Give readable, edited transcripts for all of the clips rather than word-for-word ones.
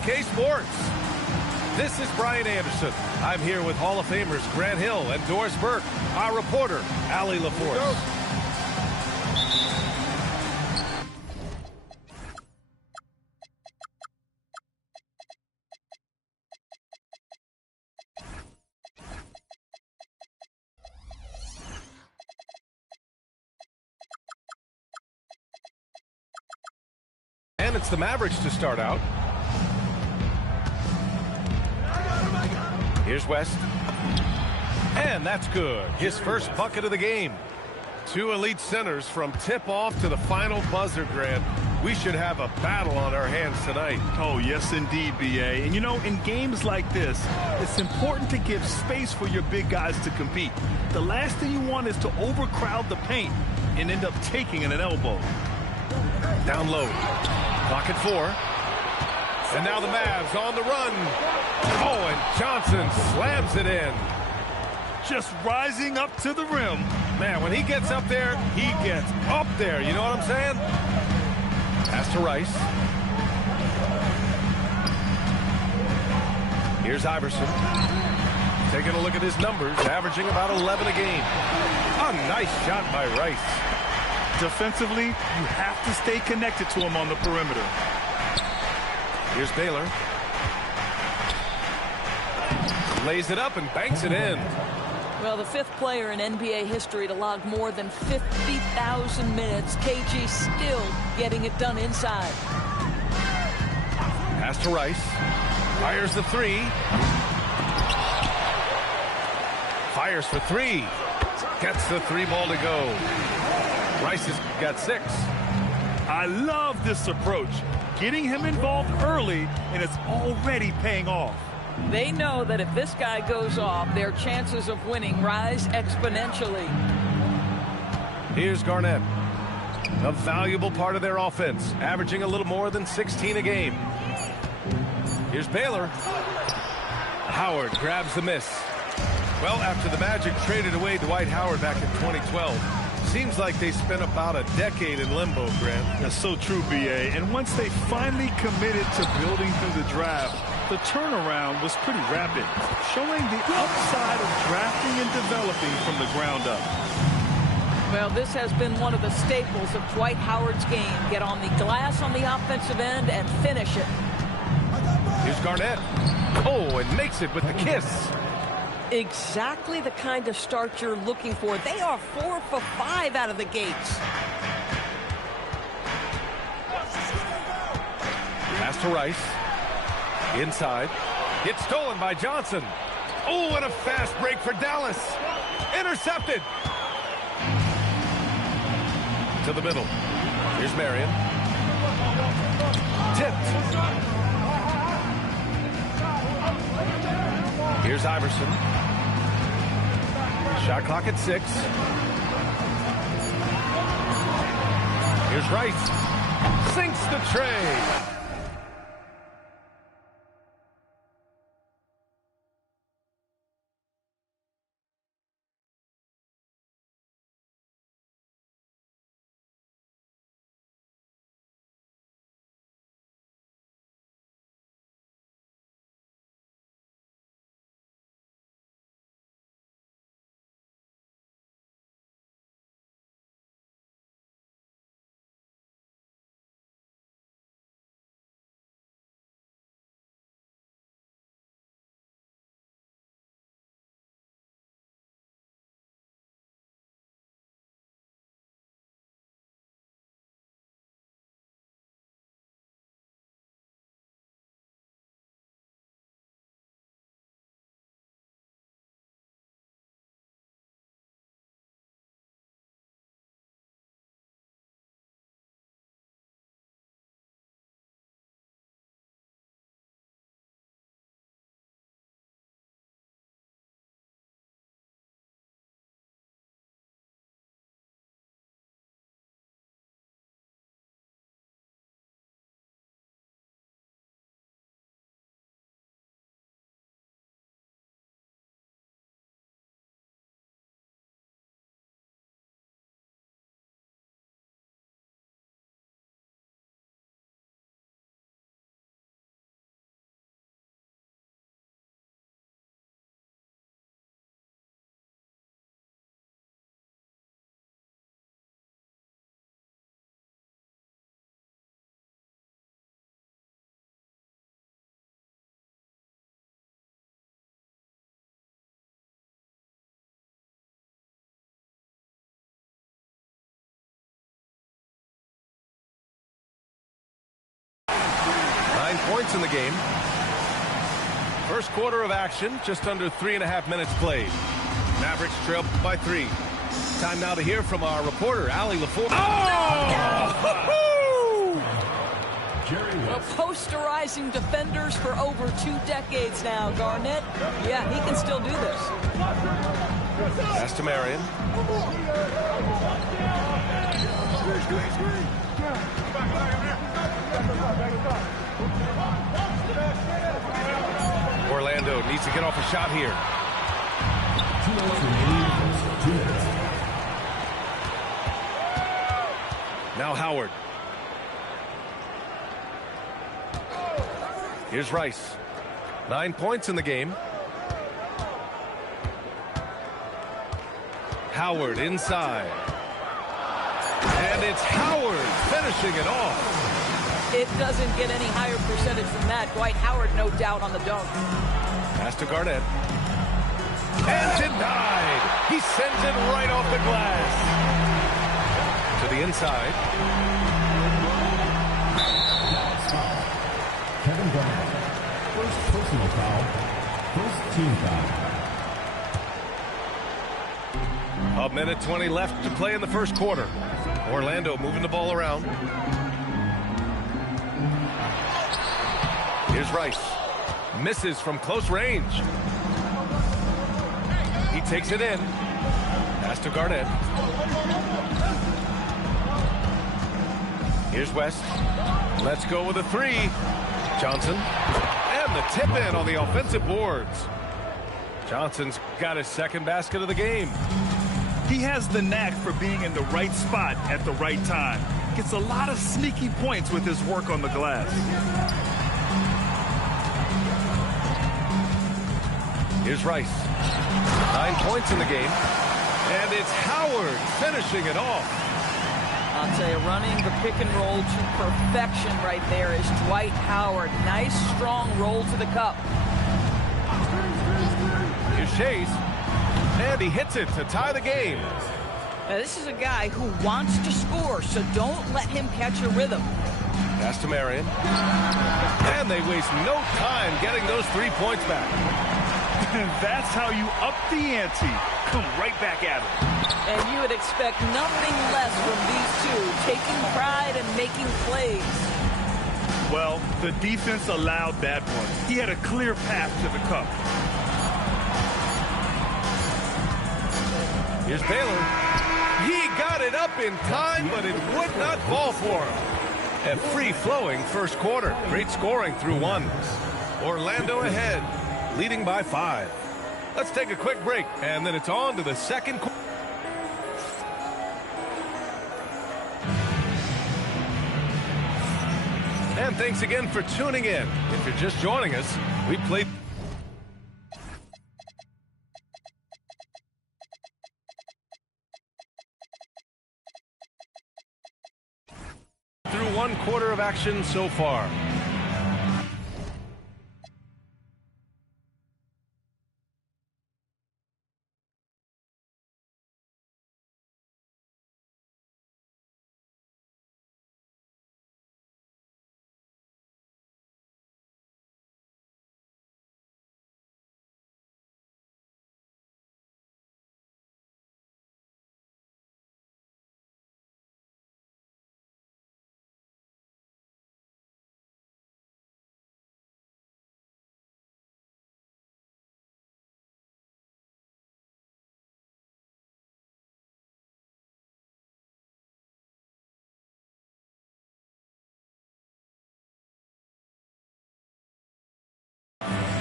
2K Sports. This is Brian Anderson. I'm here with Hall of Famers Grant Hill and Doris Burke, our reporter, Allie LaForce. And it's the Mavericks to start out. Here's West. And that's good. His first bucket of the game. Two elite centers from tip-off to the final buzzer, Grant. We should have a battle on our hands tonight. Oh, yes, indeed, B.A. And, you know, in games like this, it's important to give space for your big guys to compete. The last thing you want is to overcrowd the paint and end up taking an elbow. Down low. Clock at 4. And now the Mavs on the run. Oh, and Johnson slams it in. Just rising up to the rim. Man, when he gets up there, he gets up there. You know what I'm saying? Pass to Rice. Here's Iverson. Taking a look at his numbers, averaging about 11 a game. A nice shot by Rice. Defensively, you have to stay connected to him on the perimeter. Here's Baylor. Lays it up and banks it in. Well, the fifth player in NBA history to log more than 50,000 minutes. KG still getting it done inside. Pass to Rice. Fires the three. Fires for three. Gets the three ball to go. Rice has got 6. I love this approach. Getting him involved early, and it's already paying off. They know that if this guy goes off, their chances of winning rise exponentially. Here's Garnett. A valuable part of their offense, averaging a little more than 16 a game. Here's Baylor. Howard grabs the miss. Well, after the Magic traded away Dwight Howard back in 2012, seems like they spent about a decade in limbo, Grant. That's so true, B.A. And once they finally committed to building through the draft, the turnaround was pretty rapid, showing the upside of drafting and developing from the ground up. Well, this has been one of the staples of Dwight Howard's game. Get on the glass on the offensive end and finish it. Here's Garnett. Oh, and makes it with the kiss. Exactly the kind of start you're looking for. They are 4 for 5 out of the gates. Pass to Rice. Inside. It's stolen by Johnson. Oh, and a fast break for Dallas. Intercepted. To the middle. Here's Marion. Tipped. Here's Iverson. Shot clock at 6. Here's Rice. Sinks the tray. points in the game. First quarter of action, just under 3.5 minutes played. Mavericks trail by 3. Time now to hear from our reporter, Allie LaForge. Oh! Well, posterizing defenders for over 2 decades now, Garnett. Yeah, he can still do this. Pass to Marion. Orlando needs to get off a shot here. 2 minutes remaining. 2 minutes. Now Howard. Here's Rice. 9 points in the game. Howard inside. And it's Howard finishing it off. It doesn't get any higher percentage than that. Dwight Howard, no doubt, on the dunk. Pass to Garnett. And denied. He sends it right off the glass. To the inside. Kevin Garnett. First personal foul. First team foul. A minute 20 left to play in the first quarter. Orlando moving the ball around. Here's Rice. Misses from close range. He takes it in. Pass to Garnett. Here's West. Let's go with a 3. Johnson. And the tip in on the offensive boards. Johnson's got his second basket of the game. He has the knack for being in the right spot at the right time. Gets a lot of sneaky points with his work on the glass. Here's Rice. 9 points in the game. And it's Howard finishing it off. I'll tell you, running the pick and roll to perfection right there is Dwight Howard. Nice, strong roll to the cup. Here's Chase. And he hits it to tie the game. Now, this is a guy who wants to score, so don't let him catch a rhythm. Pass to Marion. And they waste no time getting those 3 points back. And that's how you up the ante. Come right back at him. And you would expect nothing less from these two, taking pride and making plays. Well, the defense allowed that one. He had a clear path to the cup. Here's Baylor. He got it up in time, but it would not fall for him. A free-flowing first quarter. Great scoring through 1. Orlando ahead, leading by 5. Let's take a quick break, and then it's on to the second quarter. And thanks again for tuning in. If you're just joining us, we played through 1 quarter of action so far.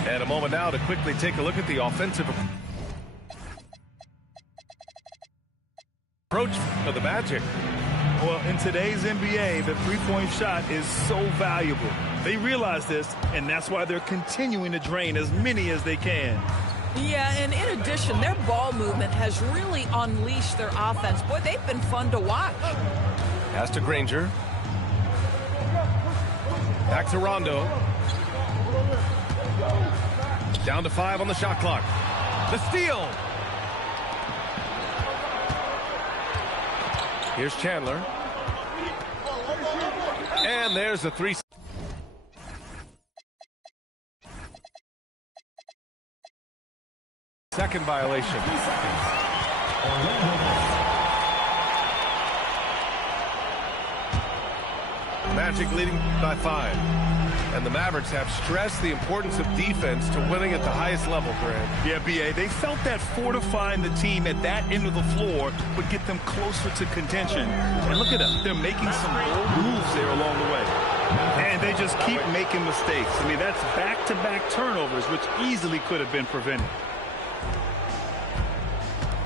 And a moment now to quickly take a look at the offensive approach of the Magic. Well, in today's NBA, the three-point shot is so valuable. They realize this, and that's why they're continuing to drain as many as they can. Yeah, and in addition, their ball movement has really unleashed their offense. Boy, they've been fun to watch. Pass to Granger. Back to Rondo. Down to 5 on the shot clock. The steal. Here's Chandler. And there's a 3. Second violation. Magic leading by 5. And the Mavericks have stressed the importance of defense to winning at the highest level, Grant. Yeah, B.A., they felt that fortifying the team at that end of the floor would get them closer to contention. And look at them. They're making some bold moves there along the way. And they just keep making mistakes. I mean, that's back-to-back turnovers, which easily could have been prevented.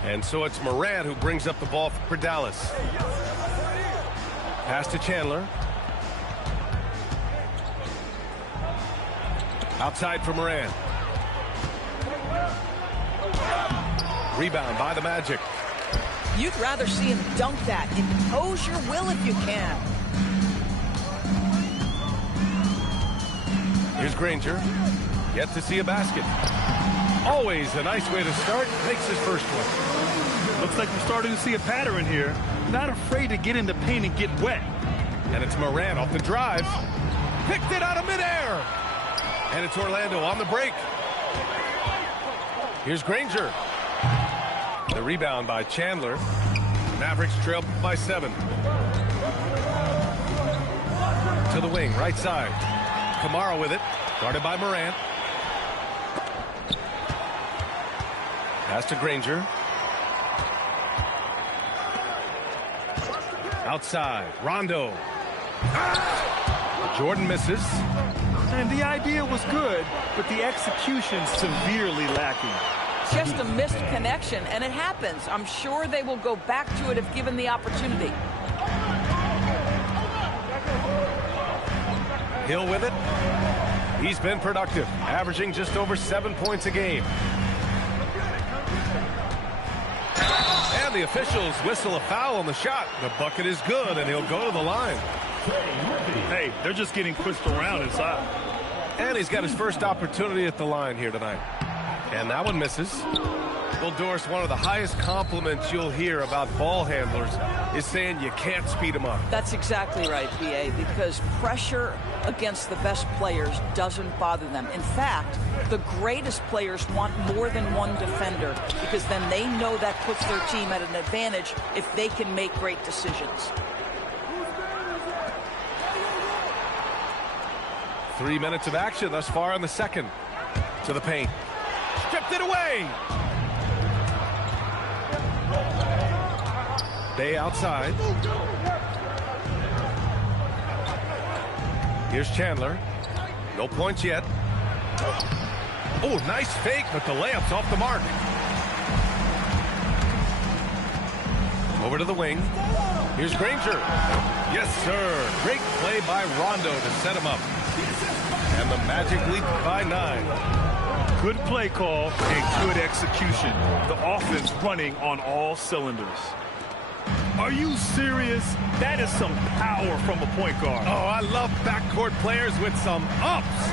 And so it's Morant who brings up the ball for Dallas. Pass to Chandler. Outside for Morant. Rebound by the Magic. You'd rather see him dunk that. Impose your will if you can. Here's Granger. Yet to see a basket. Always a nice way to start. Makes his first one. Looks like we're starting to see a pattern here. Not afraid to get in the paint and get wet. And it's Morant off the drive. Picked it out of midair. And it's Orlando on the break. Here's Granger. The rebound by Chandler. Mavericks trail by 7. To the wing, right side. Kamara with it. Guarded by Morant. Pass to Granger. Outside. Rondo. Jordan misses. And the idea was good, but the execution severely lacking. Just a missed connection, and it happens. I'm sure they will go back to it if given the opportunity. Hill with it. He's been productive, averaging just over 7 points a game. And the officials whistle a foul on the shot. The bucket is good, and he'll go to the line. Hey, they're just getting pushed around inside. And he's got his first opportunity at the line here tonight. And that one misses. Well, Doris, one of the highest compliments you'll hear about ball handlers is saying you can't speed them up. That's exactly right, B.A., because pressure against the best players doesn't bother them. In fact, the greatest players want more than one defender because then they know that puts their team at an advantage if they can make great decisions. 3 minutes of action thus far in the second. To the paint. Stripped it away. Bay outside. Here's Chandler. No points yet. Oh, nice fake, but the layup's off the mark. Over to the wing. Here's Granger. Yes, sir. Great play by Rondo to set him up. And the Magic lead by 9. Good play call and good execution. The offense running on all cylinders. Are you serious? That is some power from a point guard. Oh, I love backcourt players with some ups.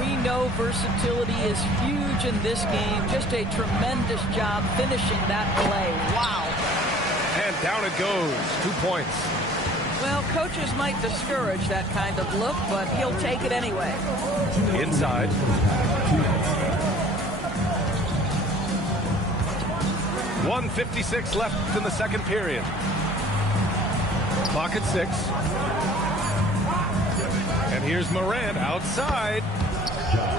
We know versatility is huge in this game. Just a tremendous job finishing that play. Wow. And down it goes. 2 points. Well, coaches might discourage that kind of look, but he'll take it anyway. Inside. .156 left in the second period. Clock at 6. And here's Morant outside.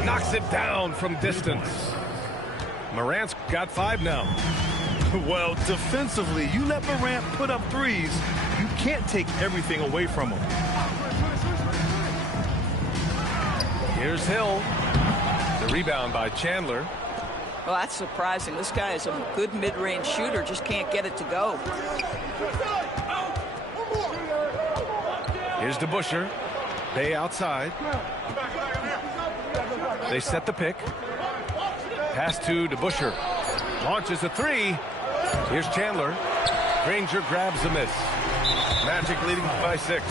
Knocks it down from distance. Morant's got 5 now. Well, defensively, you let Morant put up threes, you can't take everything away from him. Here's Hill. The rebound by Chandler. Well, that's surprising. This guy is a good mid-range shooter, just can't get it to go. Here's DeBusschere. Bay outside. They set the pick. Pass to DeBusschere. Launches a 3. Here's Chandler. Granger grabs a miss. Magic leading by 6.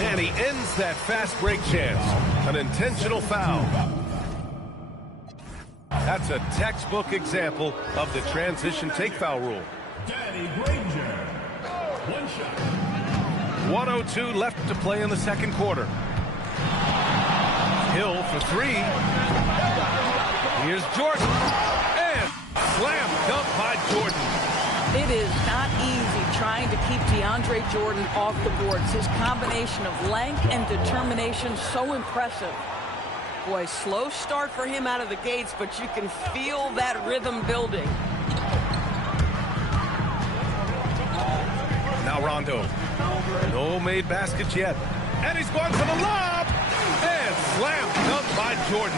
And he ends that fast break chance. An intentional foul. That's a textbook example of the transition take foul rule. Danny Granger. 1 shot. 1:02 left to play in the second quarter. Hill for 3. Here's Jordan. And It is not easy trying to keep DeAndre Jordan off the boards. His combination of length and determination, so impressive. Boy, slow start for him out of the gates, but you can feel that rhythm building. Now Rondo. No made baskets yet. And he's going for the lob. And slammed up by Jordan.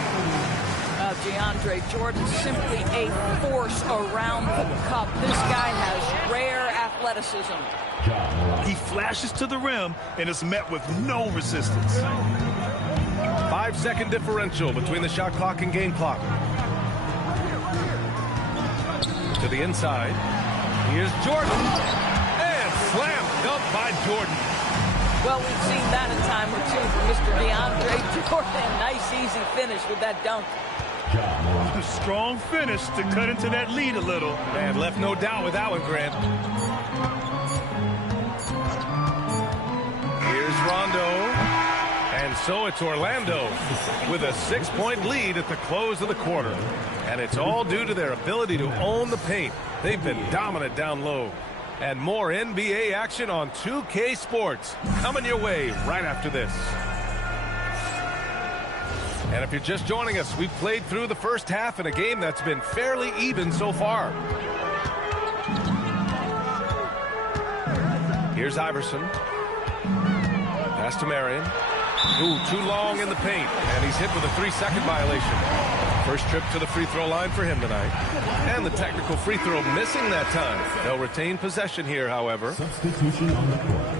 DeAndre Jordan simply a force around the cup. This guy has rare athleticism. He flashes to the rim and is met with no resistance. 5-second differential between the shot clock and game clock. To the inside. Here's Jordan. And slammed up by Jordan. Well, we've seen that a time or two from Mr. DeAndre Jordan. Nice, easy finish with that dunk. A strong finish to cut into that lead a little. And left no doubt with that one, Grant. Here's Rondo. And so it's Orlando with a 6-point lead at the close of the quarter. And it's all due to their ability to own the paint. They've been dominant down low. And more NBA action on 2K Sports coming your way right after this. And if you're just joining us, we've played through the first half in a game that's been fairly even so far. Here's Iverson. Pass to Marion. Ooh, too long in the paint. And he's hit with a 3-second violation. First trip to the free throw line for him tonight. And the technical free throw missing that time. They'll retain possession here, however. Substitution on the court.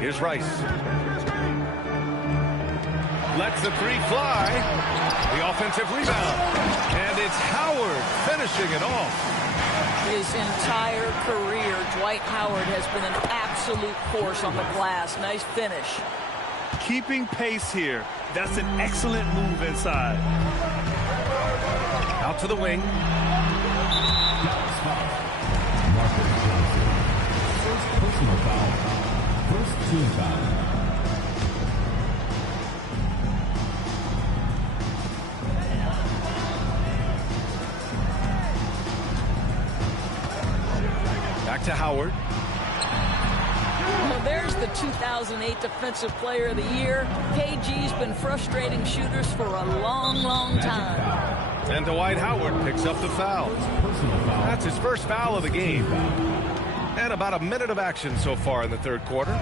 Here's Rice. Lets the three fly. The offensive rebound. And it's Howard finishing it off. His entire career, Dwight Howard has been an absolute force on the glass. Nice finish. Keeping pace here. That's an excellent move inside. Out to the wing. Dallas foul. Marcus Johnson. First personal foul. First team foul. Back to Howard. Well, there's the 2008 Defensive Player of the Year. KG's been frustrating shooters for a long, long time. And Dwight Howard picks up the foul. That's his first foul of the game. And about a minute of action so far in the third quarter.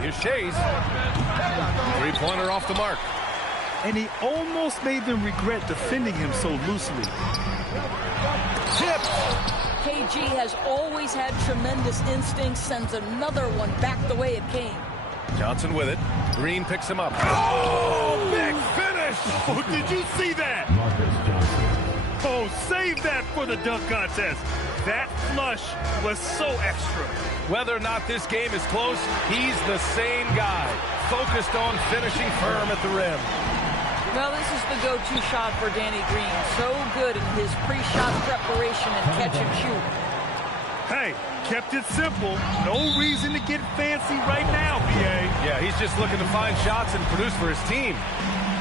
Here's Shays. Three-pointer off the mark. And he almost made them regret defending him so loosely. Tipped. KG has always had tremendous instincts, sends another one back the way it came. Johnson with it. Green picks him up. Oh, big finish! Oh, did you see that? Marcus Johnson. Oh, save that for the dunk contest. That flush was so extra. Whether or not this game is close, he's the same guy. Focused on finishing firm at the rim. Well, this is the go-to shot for Danny Green. So good in his pre-shot preparation and catch and shoot. Hey, kept it simple. No reason to get fancy right now, BA. Yeah, he's just looking to find shots and produce for his team.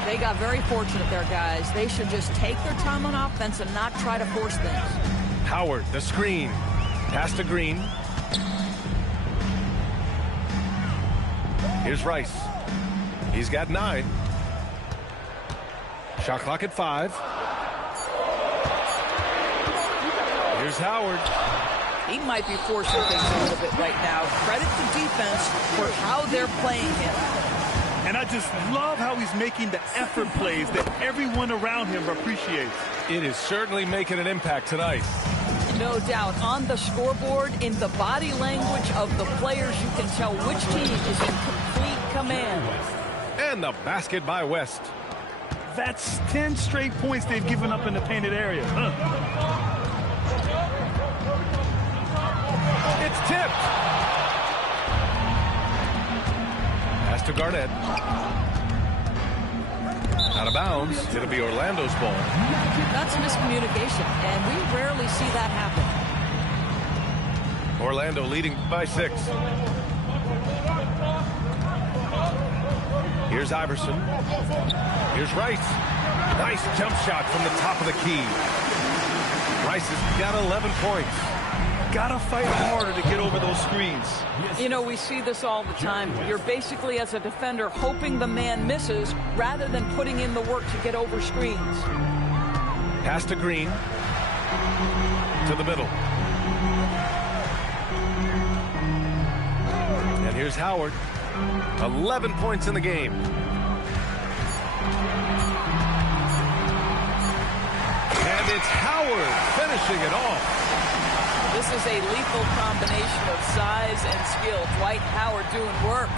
They got very fortunate there, guys. They should just take their time on offense and not try to force things. Howard, the screen. Pass to Green. Here's Rice. He's got 9. Shot clock at 5. Here's Howard. He might be forcing things a little bit right now. Credit to defense for how they're playing him. And I just love how he's making the effort plays that everyone around him appreciates. It is certainly making an impact tonight. No doubt. On the scoreboard, in the body language of the players, you can tell which team is in complete command. And the basket by West. That's 10 straight points they've given up in the painted area. It's tipped. Pass to Garnett. Out of bounds. It'll be Orlando's ball. That's miscommunication, and we rarely see that happen. Orlando leading by 6. Here's Iverson. Here's Rice. Nice jump shot from the top of the key. Rice has got 11 points. Gotta fight harder to get over those screens. You know, we see this all the time. You're basically, as a defender, hoping the man misses rather than putting in the work to get over screens. Pass to Green. To the middle. And here's Howard. 11 points in the game. And it's Howard finishing it off. This is a lethal combination of size and skill. Dwight Howard doing work.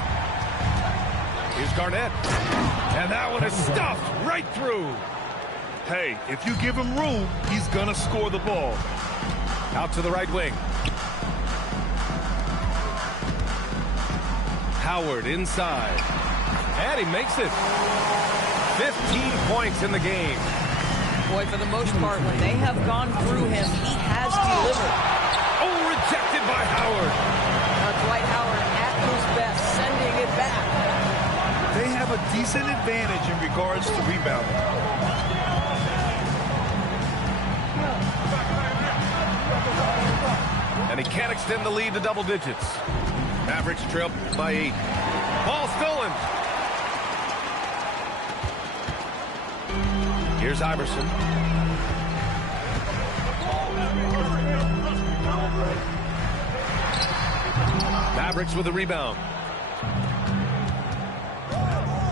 Here's Garnett. And that one is stuffed right through. Hey, if you give him room, he's going to score the ball. Out to the right wing. Howard inside. And he makes it. 15 points in the game. Boy, for the most part, when they have gone through him, he has delivered. Oh, rejected by Howard. Dwight Howard at his best, sending it back. They have a decent advantage in regards to rebounding. And he can't extend the lead to double digits. Mavericks trail by 8. Ball stolen. Here's Iverson. Mavericks with a rebound.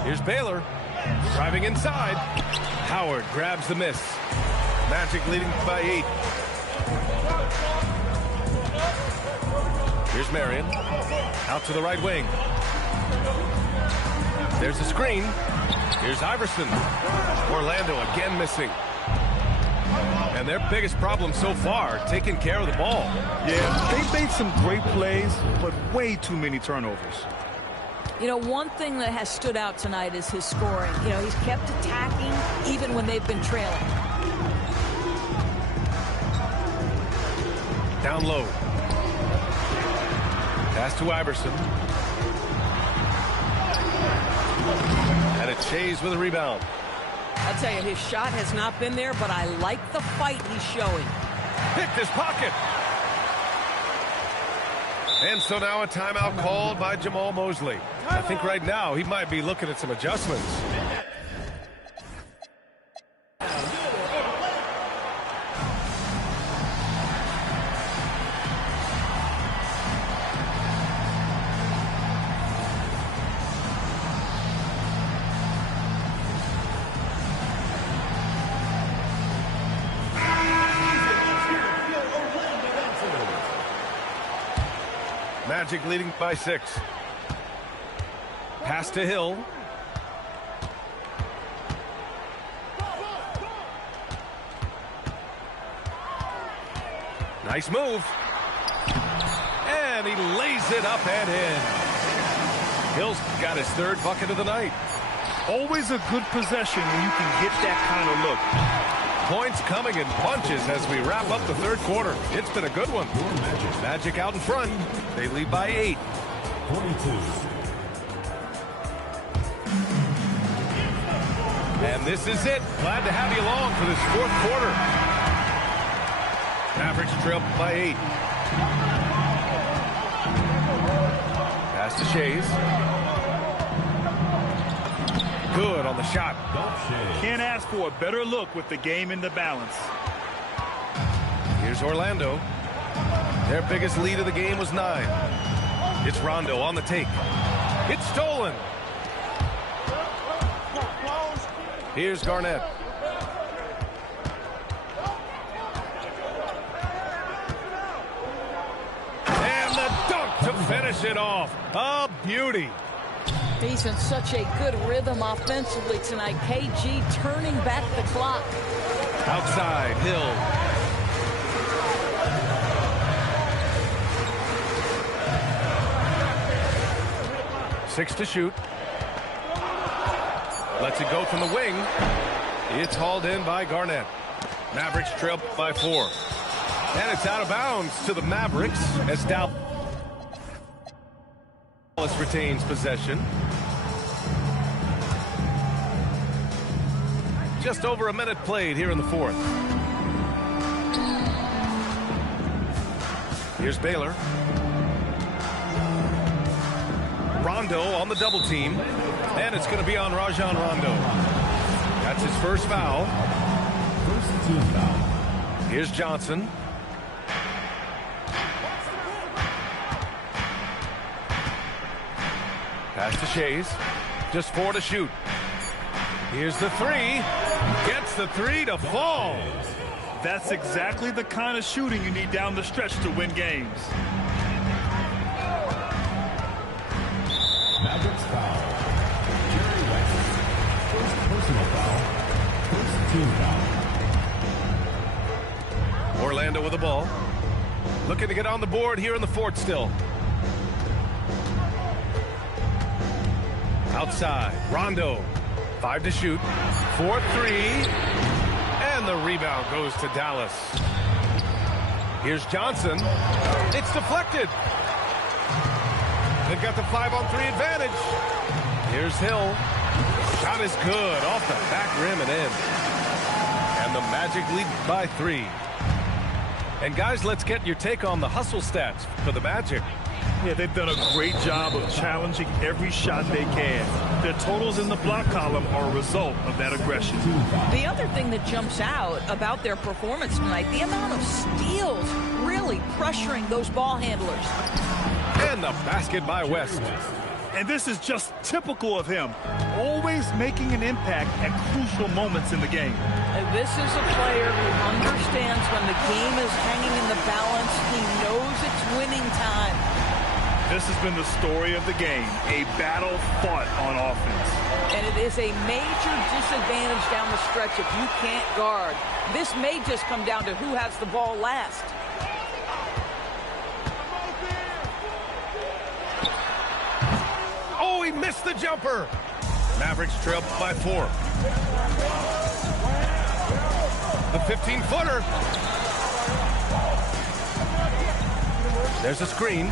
Here's Baylor. Driving inside. Howard grabs the miss. Magic leading by 8. Here's Marion. Out to the right wing. There's the screen. Here's Iverson. Orlando again missing. And their biggest problem so far, taking care of the ball. Yeah, they've made some great plays, but way too many turnovers. You know, one thing that has stood out tonight is his scoring. You know, he's kept attacking even when they've been trailing. Down low. Pass to Iverson. And it's Shays with a rebound. I'll tell you, his shot has not been there, but I like the fight he's showing. Picked his pocket. And so now a timeout called by Jamal Mosley. I think right now he might be looking at some adjustments. Magic leading by 6. Pass to Hill. Nice move. And he lays it up and in. Hill's got his 3rd bucket of the night. Always a good possession when you can get that kind of look. Points coming in bunches as we wrap up the 3rd quarter. It's been a good one. Magic out in front. They lead by 8. 22. And this is it. Glad to have you along for this 4th quarter. Mavericks trail by 8. Pass to Shays. Good on the shot. Can't ask for a better look with the game in the balance. Here's Orlando. Their biggest lead of the game was 9. It's Rondo on the take. It's stolen. Here's Garnett. And the dunk to finish it off. A beauty. He's in such a good rhythm offensively tonight. KG turning back the clock. Outside, Hill. Six to shoot. Lets it go from the wing. It's hauled in by Garnett. Mavericks trail by 4. And it's out of bounds to the Mavericks as Dallas retains possession. Just over a minute played here in the 4th. Here's Baylor. Rondo on the double team. And it's going to be on Rajon Rondo. That's his first foul. First team foul. Here's Johnson. Pass to Shays. Just 4 to shoot. Here's the 3. Gets the 3 to fall. That's exactly the kind of shooting you need down the stretch to win games. Mavericks foul. Jerry West. First personal foul. First team foul. Orlando with the ball. Looking to get on the board here in the fourth still. Outside. Rondo. 5 to shoot. 4-3. And the rebound goes to Dallas. Here's Johnson. It's deflected. They've got the 5-on-3 advantage. Here's Hill. Shot is good. Off the back rim and in. And the Magic lead by 3. And guys, let's get your take on the hustle stats for the Magic. Yeah, they've done a great job of challenging every shot they can. Their totals in the block column are a result of that aggression. The other thing that jumps out about their performance tonight, the amount of steals really pressuring those ball handlers. And the basket by West. And this is just typical of him, always making an impact at crucial moments in the game. And this is a player who understands when the game is hanging in the balance. He knows it's winning time. This has been the story of the game, a battle fought on offense. And it is a major disadvantage down the stretch if you can't guard. This may just come down to who has the ball last. Oh, he missed the jumper. Mavericks trail by 4. The 15-footer. There's a screen.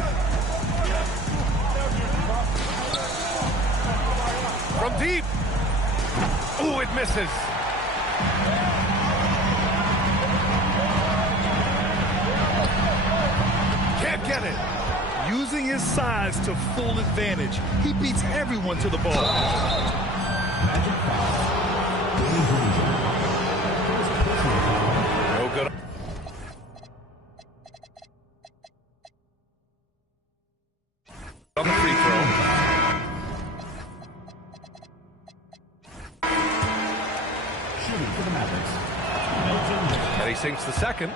From deep. Ooh, it misses. Can't get it. Using his size to full advantage, he beats everyone to the ball. Magic foul. Danny Granger. First personal foul. No good. On the free throw. Shooting for the Mavericks. Elton. And he sinks the second.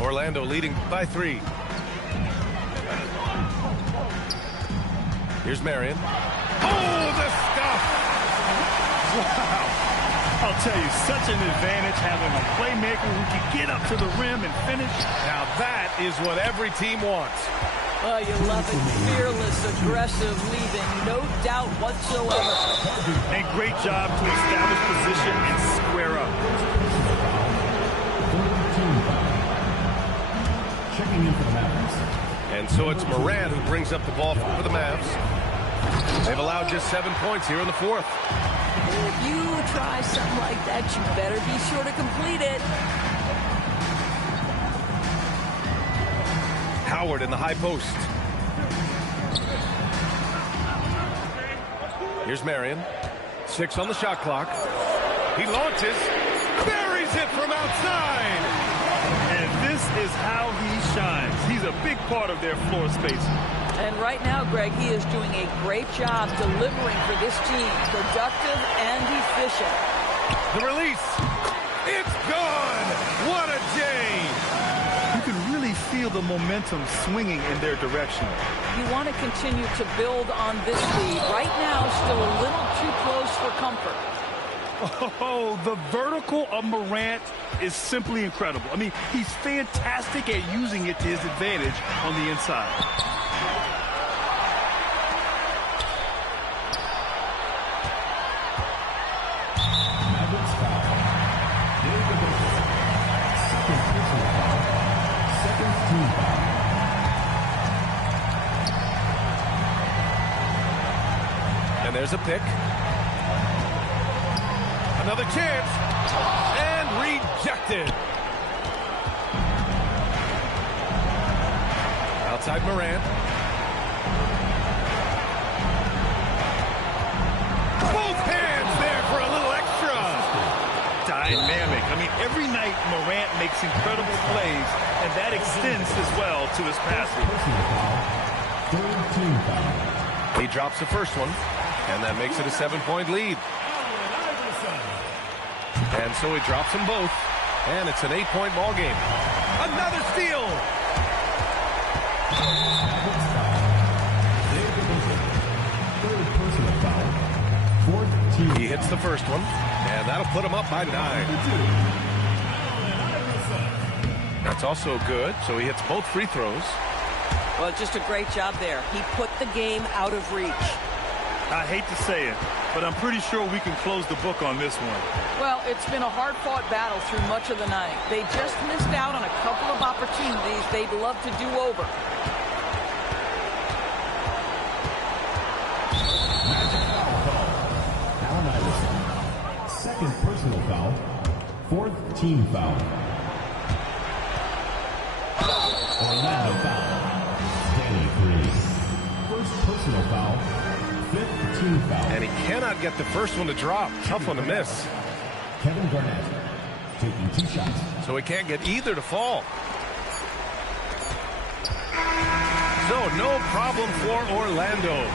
Orlando leading by 3. Here's Marion. Oh, the stuff! Wow. I'll tell you, such an advantage having a playmaker who can get up to the rim and finish. Now that is what every team wants. Oh, you love it. Fearless, aggressive, leaving no doubt whatsoever. And great job to establish position and square up. Checking in for the Mavericks. And so it's Morant who brings up the ball for the Mavs. They've allowed just 7 points here in the fourth. If you try something like that, you better be sure to complete it. Howard in the high post. Here's Marion. 6 on the shot clock. He launches. Buries it from outside. And this is how he shines. He's a big part of their floor space. And right now, Greg, he is doing a great job delivering for this team. Productive and efficient. The release. It's gone. What a day. You can really feel the momentum swinging in their direction. You want to continue to build on this lead. Right now, still a little too close for comfort. Oh, the vertical of Morant is simply incredible. I mean, he's fantastic at using it to his advantage on the inside. Mavericks foul. David Booker. Second personal foul. Second team foul. And there's a pick. Another chance. And rejected. Outside Morant. Both hands there for a little extra. Dynamic. I mean, every night Morant makes incredible plays, and that extends as well to his passing. Personal foul. Third team foul. He drops the first one, and that makes it a 7-point lead. And so he drops them both, and it's an 8-point ball game. Another steal. Third personal foul. Fourth team He hits the first one, and that'll put him up by 9. That's also good, so he hits both free throws. Well, just a great job there. He put the game out of reach. I hate to say it, but I'm pretty sure we can close the book on this one. Well, it's been a hard-fought battle through much of the night. They just missed out on a couple of opportunities they'd love to do over. Magic foul call. Allen Iverson. Second personal foul. Fourth team foul. Orlando foul. Danny Green. First personal foul. Fifth team foul. And he cannot get the first one to drop. Tough one to miss. Kevin Garnett taking 2 shots. So he can't get either to fall. So no problem for Orlando.